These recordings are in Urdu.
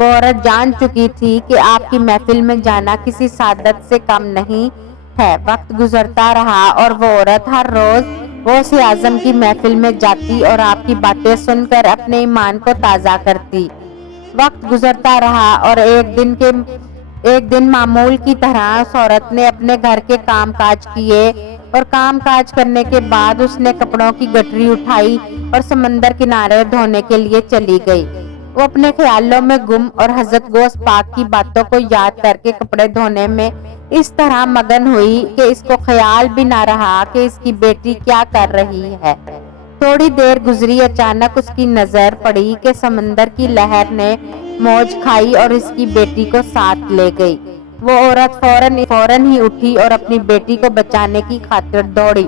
وہ عورت جان چکی تھی کہ آپ کی محفل میں جانا کسی سعادت سے کم نہیں ہے۔ وقت گزرتا رہا اور وہ عورت ہر روز غوث اعظم کی محفل میں جاتی اور آپ کی باتیں سن کر اپنے ایمان کو تازہ کرتی۔ وقت گزرتا رہا اور ایک دن معمول کی طرح اس عورت نے اپنے گھر کے کام کاج کیے اور کام کاج کرنے کے بعد اس نے کپڑوں کی گٹری اٹھائی اور سمندر کنارے دھونے کے لیے چلی گئی۔ وہ اپنے خیالوں میں گم اور حضرت غوث پاک کی باتوں کو یاد کر کے کپڑے دھونے میں اس طرح مگن ہوئی کہ اس کو خیال بھی نہ رہا کہ اس کی بیٹی کیا کر رہی ہے۔ تھوڑی دیر گزری، اچانک اس کی نظر پڑی کہ سمندر کی لہر نے موج کھائی اور اس کی بیٹی کو ساتھ لے گئی۔ وہ عورت فوراً ہی اٹھی اور اپنی بیٹی کو بچانے کی خاطر دوڑی،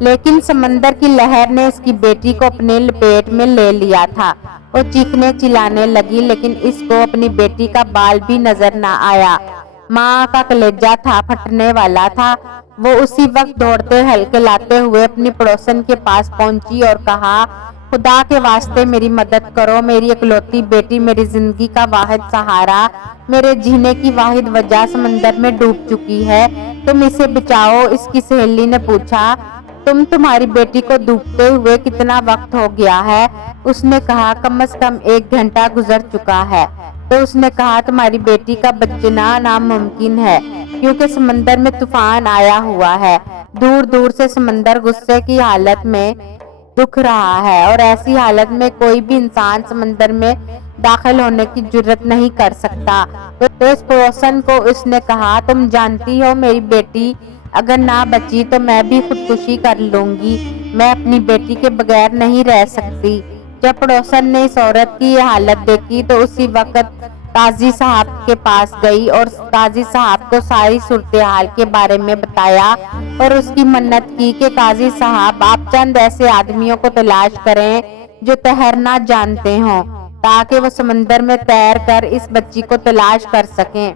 لیکن سمندر کی لہر نے اس کی بیٹی کو اپنے لپیٹ میں لے لیا تھا۔ وہ چیخنے چلانے لگی، لیکن اس کو اپنی بیٹی کا بال بھی نظر نہ آیا۔ ماں کا کلیجہ تھا پھٹنے والا تھا۔ وہ اسی وقت دوڑتے ہلکے لاتے ہوئے اپنی پڑوسن کے پاس پہنچی اور کہا، خدا کے واسطے میری مدد کرو، میری اکلوتی بیٹی، میری زندگی کا واحد سہارا، میرے جینے کی واحد وجہ سمندر میں ڈوب چکی ہے، تم اسے بچاؤ۔ اس کی سہیلی نے پوچھا، تمہاری بیٹی کو ڈوبتے ہوئے کتنا وقت ہو گیا ہے؟ اس نے کہا، کم از کم 1 گھنٹہ گزر چکا ہے۔ تو اس نے کہا، تمہاری بیٹی کا بچنا ناممکن ہے کیونکہ سمندر میں طوفان آیا ہوا ہے۔ دور دور سے سمندر غصے کی حالت میں دکھ رہا ہے اور ایسی حالت میں کوئی بھی انسان سمندر میں داخل ہونے کی جرات نہیں کر سکتا۔ تو اس پڑوسن کو اس نے کہا، تم جانتی ہو میری بیٹی اگر نہ بچی تو میں بھی خودکشی کر لوں گی، میں اپنی بیٹی کے بغیر نہیں رہ سکتی۔ جب پڑوسن نے اس عورت کی یہ حالت دیکھی تو اسی وقت قاضی صاحب کے پاس گئی اور قاضی صاحب کو ساری صورتحال کے بارے میں بتایا اور اس کی منت کی کہ قاضی صاحب آپ چند ایسے آدمیوں کو تلاش کریں جو تیرنا جانتے ہوں تاکہ وہ سمندر میں تیر کر اس بچی کو تلاش کر سکیں،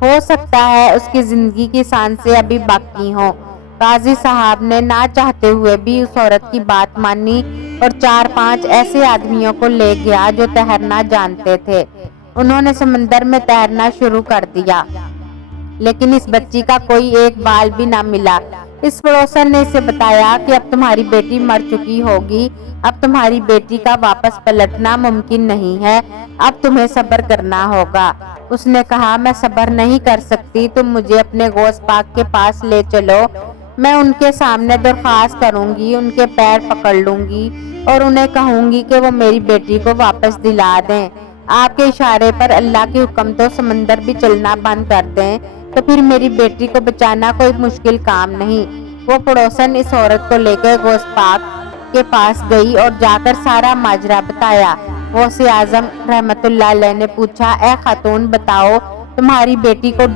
ہو سکتا ہے اس کی زندگی کی سانسیں ابھی باقی ہوں۔ قاضی صاحب نے نہ چاہتے ہوئے بھی اس عورت کی بات مانی اور 4-5 ایسے آدمیوں کو لے گیا جو تیرنا جانتے تھے۔ انہوں نے سمندر میں تیرنا شروع کر دیا، لیکن اس بچی کا کوئی ایک بال بھی نہ ملا۔ اس پڑوسن نے اسے بتایا کہ اب تمہاری بیٹی مر چکی ہوگی، اب تمہاری بیٹی کا واپس پلٹنا ممکن نہیں ہے، اب تمہیں صبر کرنا ہوگا۔ اس نے کہا، میں صبر نہیں کر سکتی، تم مجھے اپنے غوث پاک کے پاس لے چلو، میں ان کے سامنے درخواست کروں گی، ان کے پیر پکڑ لوں گی اور انہیں کہوں گی کہ وہ میری بیٹی کو واپس دلا دیں۔ آپ کے اشارے پر اللہ کے حکم تو سمندر بھی چلنا بند کر دیں تو پھر میری بیٹی کو بچانا کوئی مشکل کام نہیں۔ وہ پڑوسن اس عورت کو لے کر غوث پاک کے پاس گئی اور جا کر سارا ماجرا بتایا۔ غوث اعظم رحمت اللہ علیہ نے پوچھا، اے خاتون بتاؤ تمہاری بیٹی کو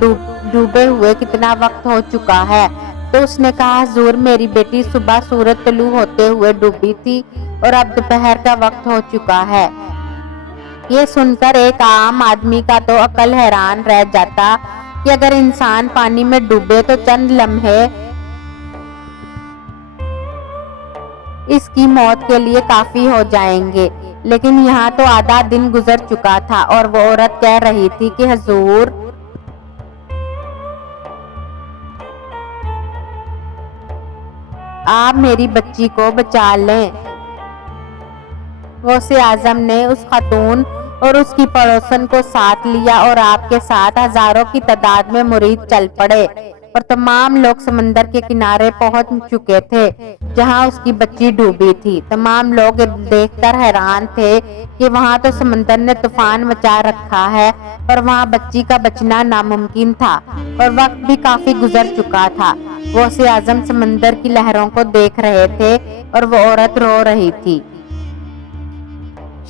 ڈوبے ہوئے کتنا وقت ہو چکا ہے؟ تو اس نے کہا، حضور میری بیٹی صبح سورج طلوع ہوتے ہوئے ڈوبی تھی اور اب دوپہر کا وقت ہو چکا ہے۔ یہ سن کر ایک عام آدمی کا تو عقل حیران رہ جاتا کہ اگر انسان پانی میں ڈوبے تو چند لمحے اس کی موت کے لیے کافی ہو جائیں گے، لیکن یہاں تو آدھا دن گزر چکا تھا اور وہ عورت کہہ رہی تھی کہ حضور آپ میری بچی کو بچا لیں۔ غوث اعظم نے اس خاتون اور اس کی پڑوسن کو ساتھ لیا اور آپ کے ساتھ ہزاروں کی تعداد میں مرید چل پڑے اور تمام لوگ سمندر کے کنارے پہنچ چکے تھے جہاں اس کی بچی ڈوبی تھی۔ تمام لوگ دیکھ کر حیران تھے کہ وہاں تو سمندر نے طوفان مچا رکھا ہے اور وہاں بچی کا بچنا ناممکن تھا اور وقت بھی کافی گزر چکا تھا۔ غوث اعظم سمندر کی لہروں کو دیکھ رہے تھے اور وہ عورت رو رہی تھی۔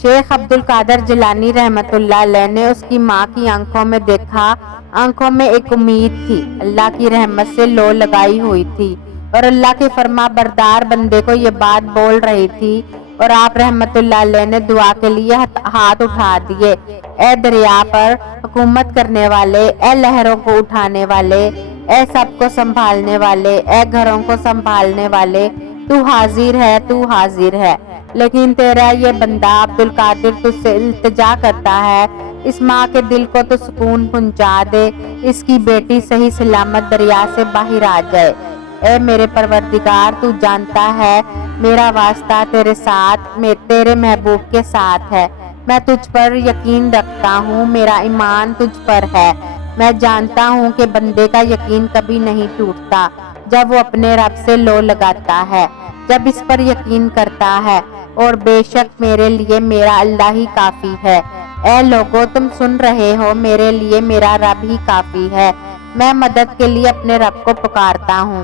شیخ عبد القادر جیلانی رحمت اللہ علیہ نے اس کی ماں کی آنکھوں میں دیکھا، آنکھوں میں ایک امید تھی، اللہ کی رحمت سے لو لگائی ہوئی تھی اور اللہ کے فرما بردار بندے کو یہ بات بول رہی تھی اور آپ رحمت اللہ علیہ نے دعا کے لیے ہاتھ اٹھا دیے۔ اے دریا پر حکومت کرنے والے، اے لہروں کو اٹھانے والے، اے سب کو سنبھالنے والے، اے گھروں کو سنبھالنے والے، تو حاضر ہے، تو حاضر ہے۔ لیکن تیرا یہ بندہ عبد القادر تجھ سے التجا کرتا ہے، اس ماں کے دل کو تو سکون پہنچا دے، اس کی بیٹی صحیح سلامت دریا سے باہر آ جائے۔ اے میرے پروردگار، تو جانتا ہے میرا واسطہ تیرے ساتھ، تیرے محبوب کے ساتھ ہے۔ میں تجھ پر یقین رکھتا ہوں، میرا ایمان تجھ پر ہے۔ میں جانتا ہوں کہ بندے کا یقین کبھی نہیں ٹوٹتا جب وہ اپنے رب سے لو لگاتا ہے، جب اس پر یقین کرتا ہے، اور بے شک میرے لیے میرا اللہ ہی کافی ہے۔ اے لوگو، تم سن رہے ہو، میرے لیے میرا رب ہی کافی ہے۔ میں مدد کے لیے اپنے رب کو پکارتا ہوں۔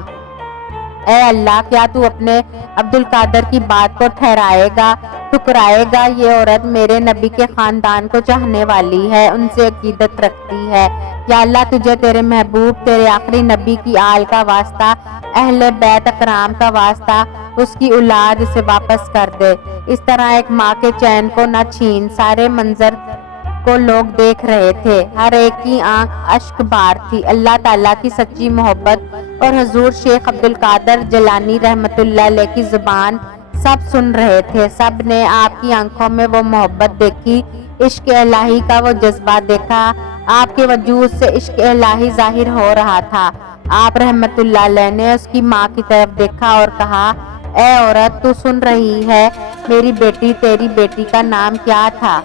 اے اللہ، کیا تو اپنے عبد القادر کی بات کو ٹھکرائے گا؟ یہ عورت میرے نبی کے خاندان کو چاہنے والی ہے، ان سے عقیدت رکھتی ہے۔ یا اللہ، تجھے تیرے محبوب، تیرے آخری نبی کی آل کا واسطہ، اہل بیت اکرام کا واسطہ، اس کی اولاد اسے واپس کر دے۔ اس طرح ایک ماں کے چین کو نہ چھین۔ سارے منظر کو لوگ دیکھ رہے تھے، ہر ایک کی آنکھ اشک بار تھی۔ اللہ تعالیٰ کی سچی محبت اور حضور شیخ عبد القادر جیلانی رحمۃ اللہ علیہ کی زبان سب سن رہے تھے۔ سب نے آپ کی آنکھوں میں وہ محبت دیکھی، عشق الہی کا وہ جذبہ دیکھا۔ آپ کے وجود سے عشق الہی ظاہر ہو رہا تھا۔ آپ رحمۃ اللہ علیہ نے اس کی ماں کی طرف دیکھا اور کہا، اے عورت، تو سن رہی ہے میری بیٹی، تیری بیٹی کا نام کیا تھا؟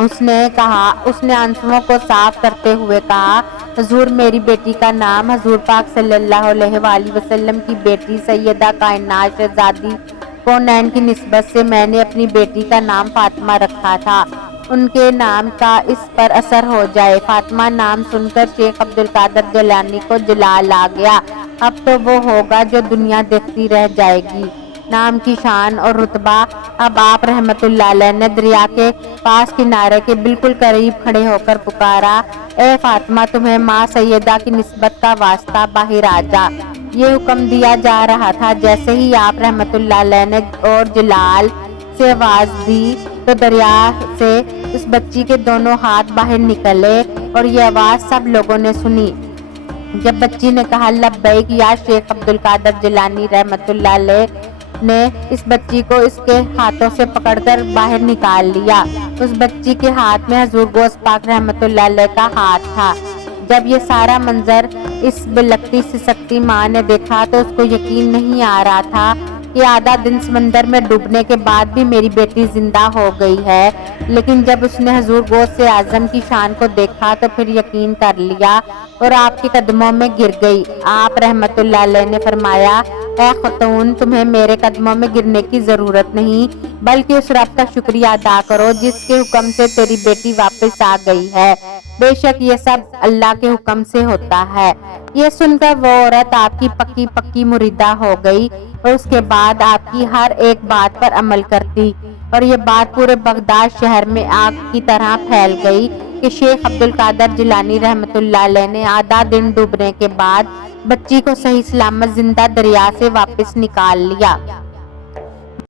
اس نے آنسوؤں کو صاف کرتے ہوئے کہا، حضور، میری بیٹی کا نام حضور پاک صلی اللہ علیہ وآلہ وسلم کی بیٹی سیدہ کائنات شہزادی کونین کی نسبت سے میں نے اپنی بیٹی کا نام فاطمہ رکھا تھا، ان کے نام کا اس پر اثر ہو جائے۔ فاطمہ نام سن کر شیخ عبد القادر جیلانی کو جلال آ گیا۔ اب تو وہ ہوگا جو دنیا دیکھتی رہ جائے گی، نام کی شان اور رتبہ۔ اب آپ رحمت اللہ علیہ نے دریا کے پاس کنارے کے بالکل قریب کھڑے ہو کر پکارا، اے فاطمہ، تمہیں ماں سیدہ کی نسبت کا واسطہ، باہر آ جا۔ یہ حکم دیا جا رہا تھا۔ جیسے ہی آپ رحمت اللہ علیہ نے اور جلال سے آواز دی تو دریا سے اس بچی کے دونوں ہاتھ باہر نکلے، اور یہ آواز سب لوگوں نے سنی۔ جب بچی نے کہا لبیک یا شیخ عبد القادر جیلانی رحمت اللہ علیہ نے اس بچی کو اس کے ہاتھوں سے پکڑ کر باہر نکال لیا۔ اس بچی کے ہاتھ میں حضور غوث پاک رحمت اللہ علیہ کا ہاتھ تھا۔ جب یہ سارا منظر اس بلکتی سسکتی ماں نے دیکھا تو اس کو یقین نہیں آ رہا تھا کہ آدھا دن سمندر میں ڈوبنے کے بعد بھی میری بیٹی زندہ ہو گئی ہے۔ لیکن جب اس نے حضور غوث اعظم کی شان کو دیکھا تو پھر یقین کر لیا اور آپ کے قدموں میں گر گئی۔ آپ رحمت اللہ علیہ نے فرمایا، اے خاتون، تمہیں میرے قدموں میں گرنے کی ضرورت نہیں، بلکہ اس رب کا شکریہ ادا کرو جس کے حکم سے تیری بیٹی واپس آ گئی ہے۔ بے شک یہ سب اللہ کے حکم سے ہوتا ہے۔ یہ سن کر وہ عورت آپ کی پکی پکی مریدہ ہو گئی اور اس کے بعد آپ کی ہر ایک بات پر عمل کرتی، اور یہ بات پورے بغداد شہر میں آگ کی طرح پھیل گئی کہ شیخ عبد القادر جیلانی رحمت اللہ علیہ نے آدھا دن ڈوبنے کے بعد بچی کو صحیح سلامت زندہ دریا سے واپس نکال لیا۔